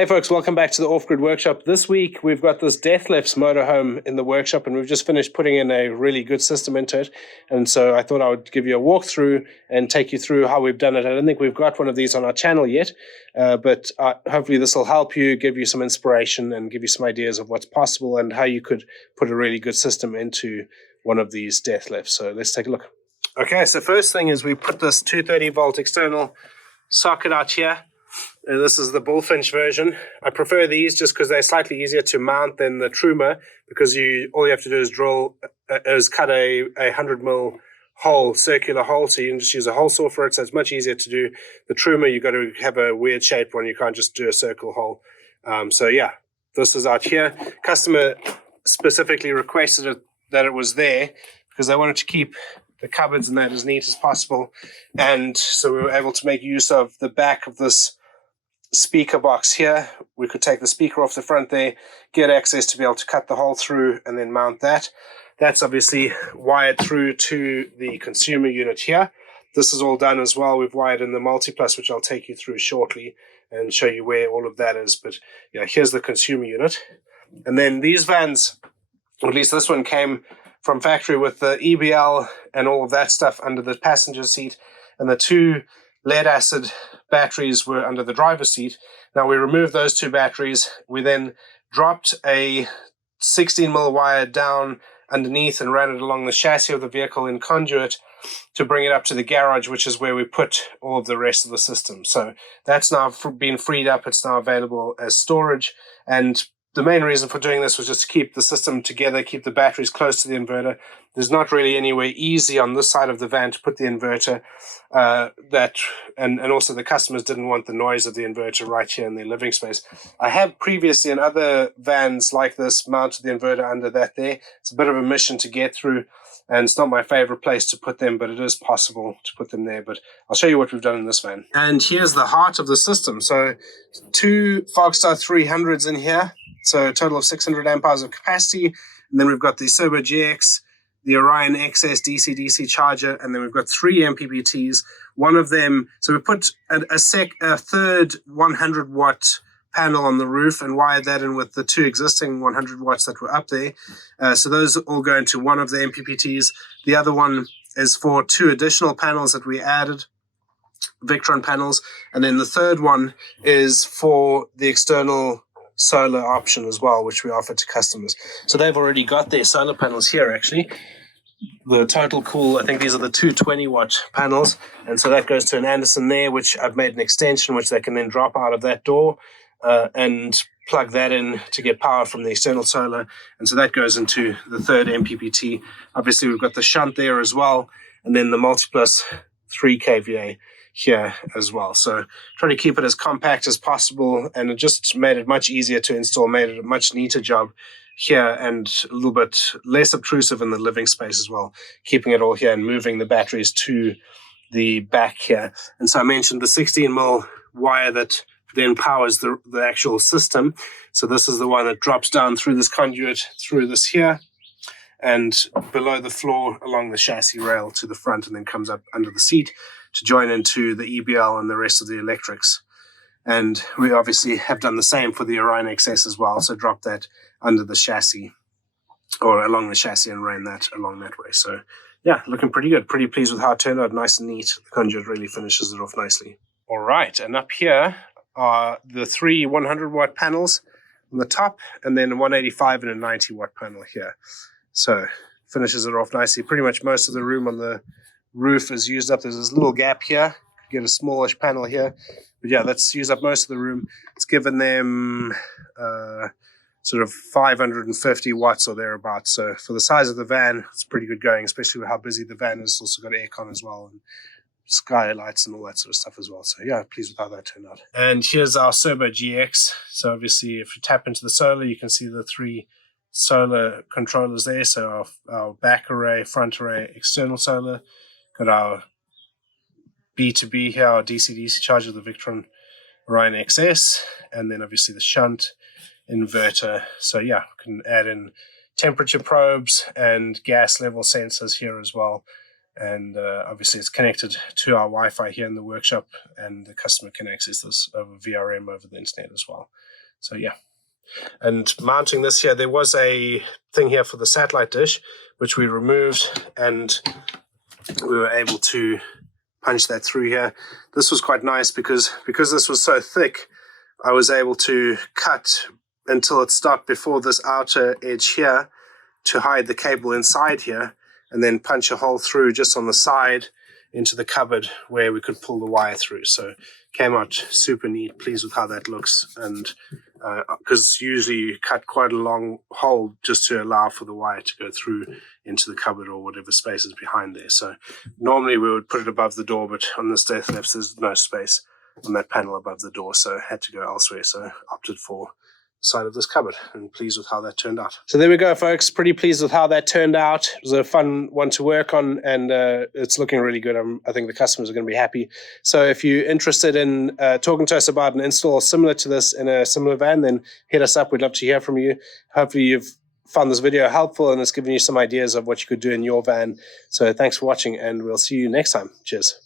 Hey folks, welcome back to the Offgrid workshop. This week we've got this Dethleffs motorhome in the workshop, and we've just finished putting in a really good system into it. And so I thought I would give you a walkthrough and take you through how we've done it. I don't think we've got one of these on our channel yet, but hopefully this will help you, give you some inspiration and give you some ideas of what's possible and how you could put a really good system into one of these Dethleffs. So let's take a look. Okay, so first thing is we put this 230 volt external socket out here. This is the bullfinch version. I prefer these just because they're slightly easier to mount than the Truma, because all you have to do is cut a 100mm hole, circular hole, so you can just use a hole saw for it, so it's much easier to do. The Truma, you've got to have a weird shaped one, you can't just do a circle hole. So yeah, this is out here. Customer specifically requested that it was there because they wanted to keep the cupboards and that as neat as possible, and so we were able to make use of the back of this speaker box here. We could take the speaker off the front there, get access to be able to cut the hole through and then mount that. That's obviously wired through to the consumer unit here. This is all done as well. We've wired in the multiplus, which I'll take you through shortly and show you where all of that is. But yeah, here's the consumer unit. And then these vans, or at least this one, came from factory with the EBL and all of that stuff under the passenger seat, and the two lead acid batteries were under the driver's seat. Now we removed those two batteries. We then dropped a 16mm wire down underneath and ran it along the chassis of the vehicle in conduit to bring it up to the garage, which is where we put all of the rest of the system. So that's now been freed up. It's now available as storage. And the main reason for doing this was just to keep the system together, keep the batteries close to the inverter. There's not really anywhere easy on this side of the van to put the inverter, and also the customers didn't want the noise of the inverter right here in their living space. I have previously in other vans like this mounted the inverter under that there. It's a bit of a mission to get through, and it's not my favorite place to put them, but it is possible to put them there. But I'll show you what we've done in this van. And here's the heart of the system. So two Fogstar 300s in here. So a total of 600 amp hours of capacity. And then we've got the Turbo GX, the Orion XS DC-DC charger, and then we've got 3 MPPTs. One of them, so we put a third 100 watt panel on the roof and wired that in with the 2 existing 100 watts that were up there. So those all go into one of the MPPTs. The other one is for 2 additional panels that we added, Victron panels. And then the third one is for the external solar option as well, which we offer to customers. So they've already got their solar panels here actually. The Total Cool, I think these are the 220 watt panels, and so that goes to an Anderson there, which I've made an extension which they can then drop out of that door and plug that in to get power from the external solar, and so that goes into the third MPPT. Obviously we've got the shunt there as well, and then the multiplus 3 kVA here as well. So trying to keep it as compact as possible, and it just made it much easier to install, made it a much neater job here and a little bit less obtrusive in the living space as well, keeping it all here and moving the batteries to the back here. And so I mentioned the 16mm wire that then powers the actual system. So this is the one that drops down through this conduit, through this here, and below the floor along the chassis rail to the front, and then comes up under the seat to join into the EBL and the rest of the electrics. And we obviously have done the same for the Orion XS as well, so drop that under the chassis or along the chassis and ran that along that way. So yeah, looking pretty good. Pretty pleased with how it turned out, nice and neat. The conduit really finishes it off nicely. All right, and up here are the 3 100 watt panels on the top, and then a 185 and a 90 watt panel here. So finishes it off nicely. Pretty much most of the room on the roof is used up. There's this little gap here. Could get a smallish panel here. But yeah, that's used up most of the room. It's given them sort of 550 watts or thereabouts. So for the size of the van, it's pretty good going, especially with how busy the van is. It's also got aircon as well, and skylights and all that sort of stuff as well. So yeah, pleased with how that turned out. And here's our Turbo GX. So obviously if you tap into the solar, you can see the 3 solar controllers there. So our back array, front array, external solar. Got our B2B here, our DC-DC charger, the Victron Orion XS, and then obviously the shunt inverter. So yeah, we can add in temperature probes and gas level sensors here as well. And obviously it's connected to our Wi-Fi here in the workshop, and the customer can access this over VRM over the internet as well. So yeah. And mounting this here, there was a thing here for the satellite dish, which we removed, and we were able to punch that through here. This was quite nice because this was so thick, I was able to cut until it stopped before this outer edge here to hide the cable inside here, and then punch a hole through just on the side into the cupboard where we could pull the wire through. So came out super neat, pleased with how that looks. And because usually you cut quite a long hole just to allow for the wire to go through into the cupboard or whatever space is behind there. So normally we would put it above the door, but on this Dethleffs there's no space on that panel above the door, so I had to go elsewhere. So opted for side of this cupboard, and pleased with how that turned out. So there we go, folks. Pretty pleased with how that turned out. It was a fun one to work on, and it's looking really good. I think the customers are going to be happy. So if you're interested in talking to us about an install similar to this in a similar van, then hit us up. We'd love to hear from you. Hopefully you've found this video helpful and it's given you some ideas of what you could do in your van. So thanks for watching, and we'll see you next time. Cheers.